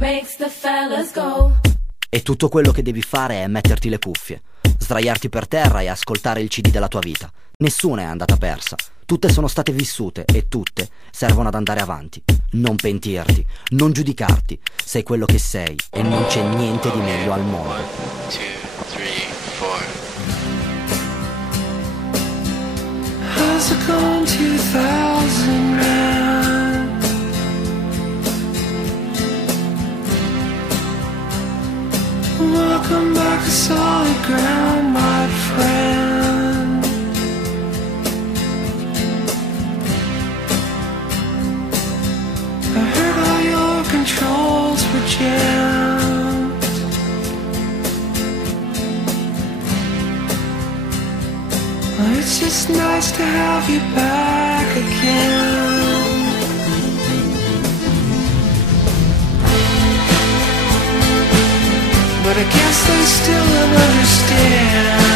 makes the fellas go. E tutto quello che devi fare è metterti le cuffie, sdraiarti per terra e ascoltare il CD della tua vita. Nessuna è andata persa, tutte sono state vissute e tutte servono ad andare avanti. Non pentirti, non giudicarti, sei quello che sei e non c'è niente di meglio al mondo. 1, 2, 3, 4. How's it gone 2000 man? Welcome back to solid ground, my friend. I heard all your controls were jammed. Well, it's just nice to have you back again. But I guess they still don't understand.